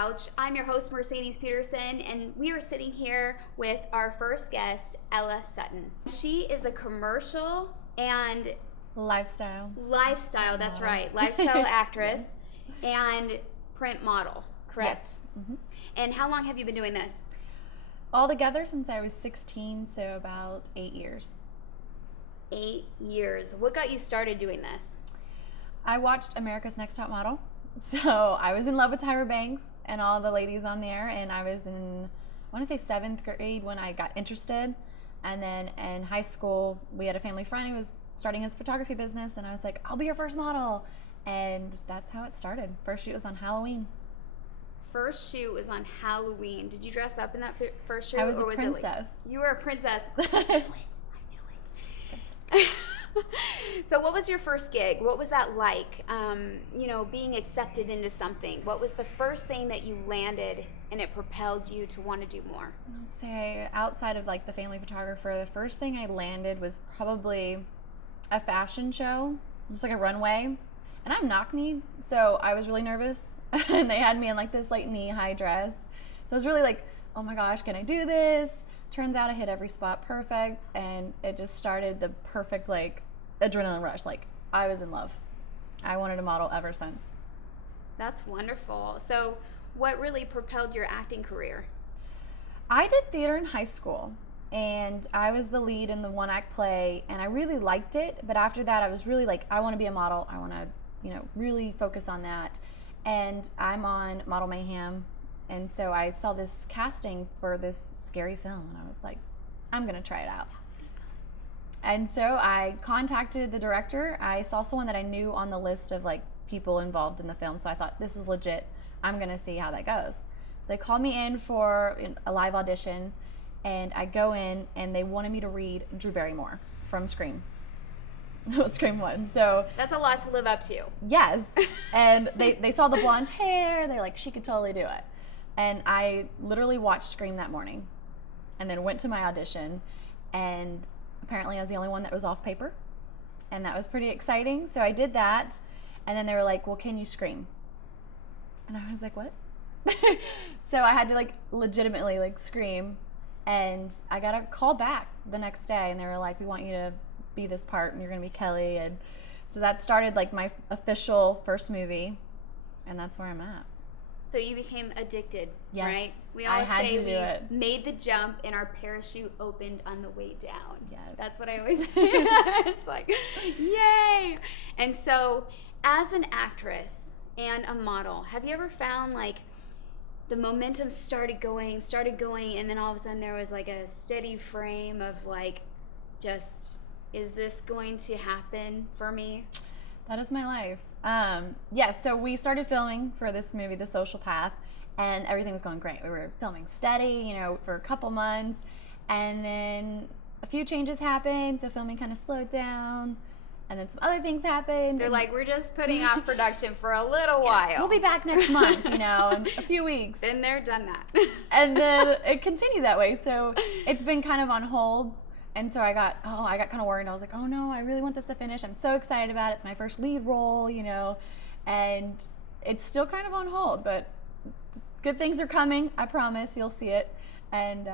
Couch. I'm your host, Mercedes Peterson, and we are sitting here with our first guest, Ella Sutton. She is a commercial and lifestyle, that's right, lifestyle actress and print model, correct? Yes. Mm-hmm. And how long have you been doing this? All together since I was 16, so about 8 years. 8 years. What got you started doing this? I watched America's Next Top Model. So I was in love with Tyra Banks and all the ladies on there, and I was in, I want to say 7th grade when I got interested. And then in high school, we had a family friend who was starting his photography business, and I was like, I'll be your first model. And that's how it started. First shoot was on Halloween. First shoot was on Halloween. Did you dress up in that first shoot? I was a or princess. You were a princess. I knew it. So what was your first gig? What was that like, being accepted into something? What was the first thing that you landed and it propelled you to want to do more? I'd say outside of like the family photographer, the first thing I landed was probably a fashion show, just like a runway. And I'm knock-kneed, so I was really nervous. And they had me in like this like knee-high dress. So I was really like, oh my gosh, can I do this? Turns out I hit every spot perfect, and it just started the perfect like adrenaline rush. Like I was in love. I wanted to model ever since. That's wonderful. So what really propelled your acting career? I did theater in high school, and I was the lead in the one-act play, and I really liked it. But after that, I was really like, I want to be a model. I want to, really focus on that. And I'm on Model Mayhem. And so I saw this casting for this scary film, and I was like, I'm going to try it out. And so I contacted the director. I saw someone that I knew on the list of like people involved in the film, so I thought, this is legit. I'm going to see how that goes. So they called me in for a live audition, and I go in, and they wanted me to read Drew Barrymore from Scream. Scream 1. So that's a lot to live up to. Yes. And they saw the blonde hair. They're like, she could totally do it. And I literally watched Scream that morning and then went to my audition, and apparently I was the only one that was off paper, and that was pretty exciting. So I did that, and then they were like, well, can you scream? And I was like, what? So I had to like legitimately like scream, and I got a call back the next day, and they were like, we want you to be this part, and you're gonna be Kelly. And so that started like my official first movie, and that's where I'm at. So you became addicted, yes, right? We always I had say to do it. Made the jump and our parachute opened on the way down. Yes. That's what I always say. It's like, yay! And so as an actress and a model, have you ever found like the momentum started going, and then all of a sudden there was like a steady frame of like, just, is this going to happen for me? That is my life. Yes, so we started filming for this movie, The Social Path, and everything was going great. We were filming steady, for a couple months, and then a few changes happened, so filming kind of slowed down, and then some other things happened. They're like, we're just putting off production for a little while. We'll be back next month, in a few weeks. Been there, done that. And then it continued that way, so it's been kind of on hold. And so I got kind of worried. I was like, oh no, I really want this to finish. I'm so excited about it. It's my first lead role, and it's still kind of on hold, but good things are coming. I promise you'll see it. And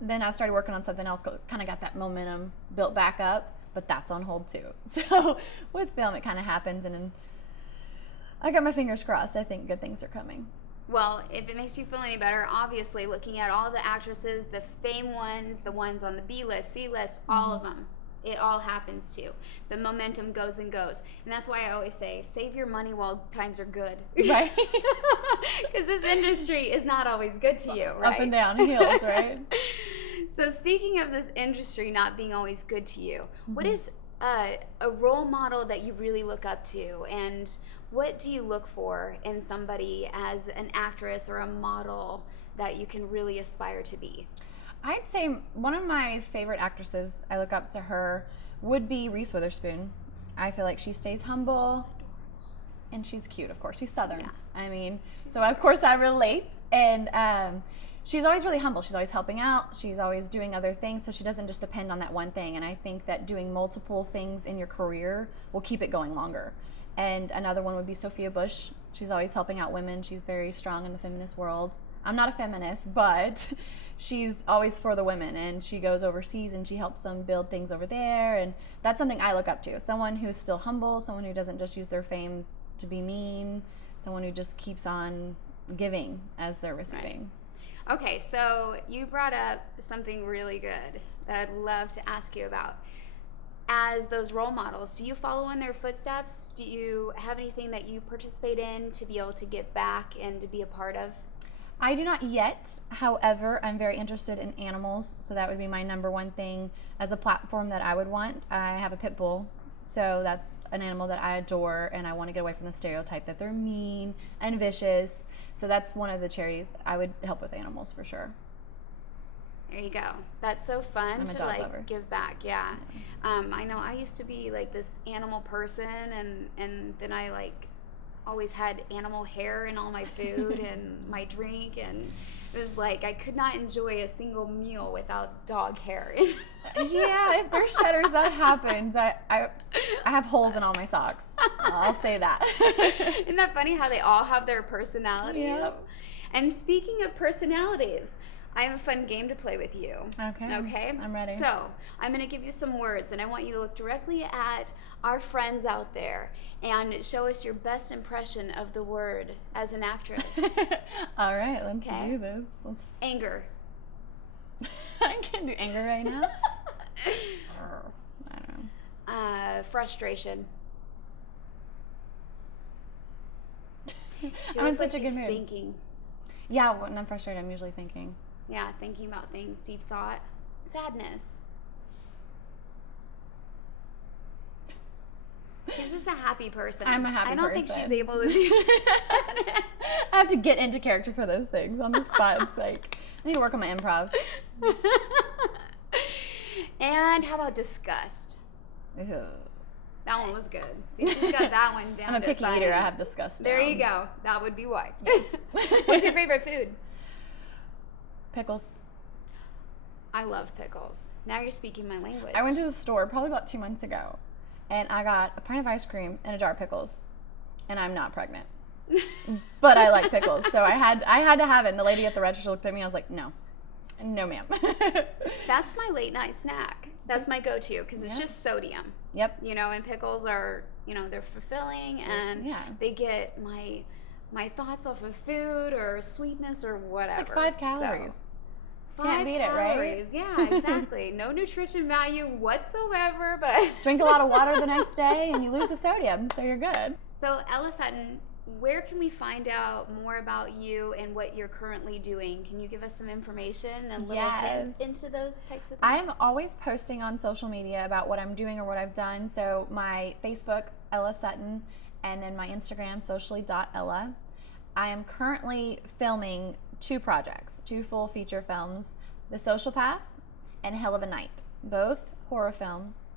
then I started working on something else, kind of got that momentum built back up, but that's on hold too. So with film, it kind of happens, and I got my fingers crossed. I think good things are coming. Well, if it makes you feel any better, obviously, looking at all the actresses, the fame ones, the ones on the B list, C list, all of them, it all happens too. The momentum goes and goes. And that's why I always say, save your money while times are good. Right. Because this industry is not always good to you, right? Up and down hills, right? So speaking of this industry not being always good to you, what is a role model that you really look up to, and what do you look for in somebody as an actress or a model that you can really aspire to be? I'd say one of my favorite actresses, I look up to her, would be Reese Witherspoon. I feel like she stays humble, and she's cute, of course. She's Southern. Yeah. I mean, so of course I relate. And she's always really humble. She's always helping out. She's always doing other things, so she doesn't just depend on that one thing. And I think that doing multiple things in your career will keep it going longer. And another one would be Sophia Bush. She's always helping out women. She's very strong in the feminist world. I'm not a feminist, but she's always for the women, and she goes overseas and she helps them build things over there, and that's something I look up to. Someone who's still humble, someone who doesn't just use their fame to be mean, someone who just keeps on giving as they're receiving. Right. Okay, so you brought up something really good that I'd love to ask you about. As those role models, do you follow in their footsteps? Do you have anything that you participate in to be able to give back and to be a part of? I do not yet. However, I'm very interested in animals, so that would be my number one thing as a platform that I would want. I have a pit bull, so that's an animal that I adore, and I want to get away from the stereotype that they're mean and vicious. So that's one of the charities I would help with animals for sure. There you go. That's so fun I'm a to dog like lover. give back. Yeah. I know I used to be like this animal person, and then I like always had animal hair in all my food and my drink, and it was like I could not enjoy a single meal without dog hair. Yeah, if there's shedders, that happens. I have holes in all my socks. I'll say that. Isn't that funny how they all have their personalities? Yeah. And speaking of personalities, I have a fun game to play with you. Okay. Okay? I'm ready. So, I'm going to give you some words, and I want you to look directly at our friends out there and show us your best impression of the word as an actress. All right, let's Okay. do this. Anger. I can't do anger right now. I don't know. Frustration. She I'm in looks like such a good she's mood. thinking. Yeah, when I'm frustrated, I'm usually thinking. Yeah, thinking about things, deep thought. Sadness. She's just a happy person. I'm a happy I don't think person. she's able to do I have to get into character for those things on the spot. It's like, I need to work on my improv. And how about disgust? Ew. That one was good. See, she's got that one down. I'm a to picky eater. I science. have disgust. There down. you go. That would be why. Yes. What's your favorite food? Pickles. I love pickles. Now you're speaking my language. I went to the store probably about 2 months ago, and I got a pint of ice cream and a jar of pickles, and I'm not pregnant. But I like pickles, so I had to have it. And the lady at the register looked at me. I was like, no, ma'am. That's my late night snack. That's my go-to because it's Yeah. just sodium. Yep. You know, and pickles are, you know, they're fulfilling, and Yeah. they get my thoughts off of food or sweetness or whatever. It's like 5 calories. So, Can't 5 beat it, right? calories. Yeah, exactly. No nutrition value whatsoever, but Drink a lot of water the next day, and you lose the sodium, so you're good. So, Ella Sutton, where can we find out more about you and what you're currently doing? Can you give us some information and little hints Yes. into those types of things? I'm always posting on social media about what I'm doing or what I've done. So my Facebook, Ella Sutton, and then my Instagram, socially.ella. I am currently filming 2 projects, 2 full feature films, The Social Path and Hell of a Night. Both horror films,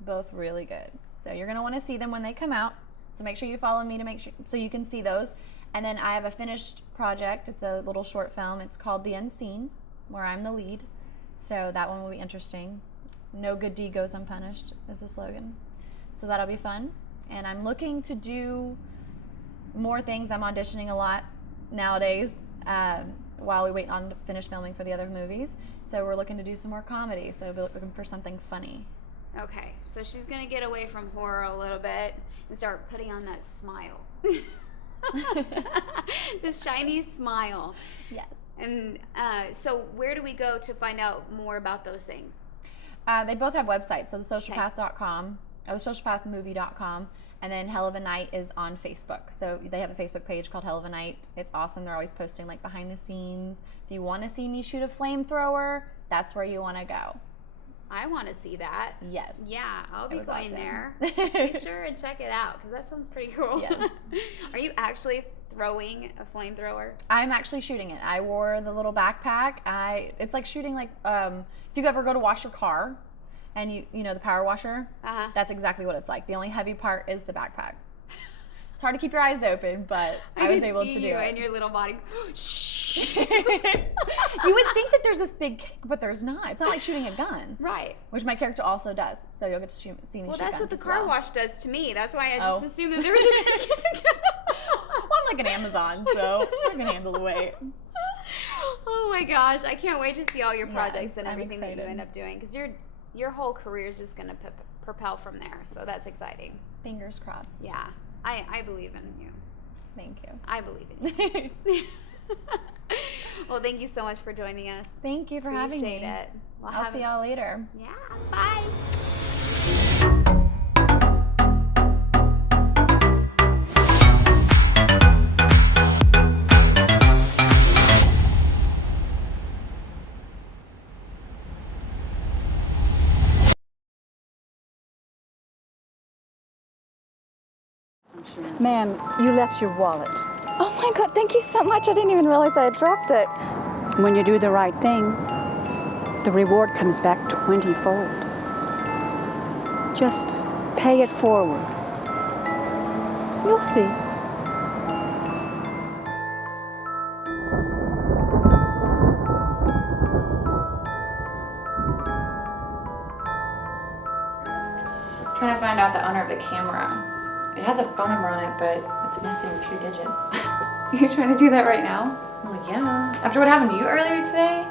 both really good. So you're going to want to see them when they come out. So make sure you follow me to make sure so you can see those. And then I have a finished project. It's a little short film. It's called The Unseen, where I'm the lead. So that one will be interesting. No good deed goes unpunished is the slogan. So that'll be fun. And I'm looking to do more things. I'm auditioning a lot nowadays while we wait on to finish filming for the other movies. So we're looking to do some more comedy. So we're looking for something funny. Okay, so she's going to get away from horror a little bit and start putting on that smile. This shiny smile. Yes. And so where do we go to find out more about those things? They both have websites. So thesocialpath.com or thesocialpathmovie.com. And then Hell of a Night is on Facebook. So they have a Facebook page called Hell of a Night. It's awesome. They're always posting like behind the scenes. If you want to see me shoot a flamethrower, that's where you want to go. I want to see that. Yes. Yeah, I'll be was going awesome. there. Be sure and check it out because that sounds pretty cool. Yes. Are you actually throwing a flamethrower? I'm actually shooting it. I wore the little backpack. It's like shooting like if you ever go to wash your car and you know the power washer, Uh-huh. that's exactly what it's like. The only heavy part is the backpack. It's hard to keep your eyes open, but I was can able see to do you it. and your little body. You would think that there's this big kick, but there's not. It's not like shooting a gun, Right. which my character also does. So you'll get to see me Well, shoot that's what guns the as car well. wash does to me. That's why I Oh. just assumed that there was a Well, I'm like an Amazon, so I can handle the weight. Oh my gosh, I can't wait to see all your projects Yes, and I'm everything that you excited. end up doing, because your whole career is just going to propel from there. So that's exciting. Fingers crossed. Yeah, I believe in you. Thank you. I believe in you. Well, thank you so much for joining us. Thank you for having me. Appreciate it. Well, I'll see y'all later. Yeah, bye. Ma'am, you left your wallet. Oh my God, thank you so much. I didn't even realize I had dropped it. When you do the right thing, the reward comes back 20-fold. Just pay it forward. You'll see. Trying to find out the owner of the camera. It has a phone number on it, but it's missing 2 digits. You're trying to do that right now? Well, yeah. After what happened to you earlier today,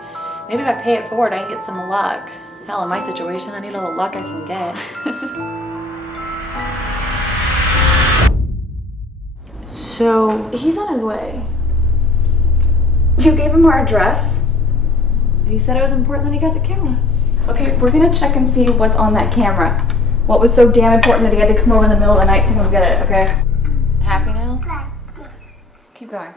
maybe if I pay it forward, I can get some luck. Hell, in my situation, I need all the luck I can get. So, he's on his way. You gave him our address? He said it was important that he got the camera. Okay, we're gonna check and see what's on that camera. What was so damn important that he had to come over in the middle of the night to come get it, okay? Happy now? Keep going.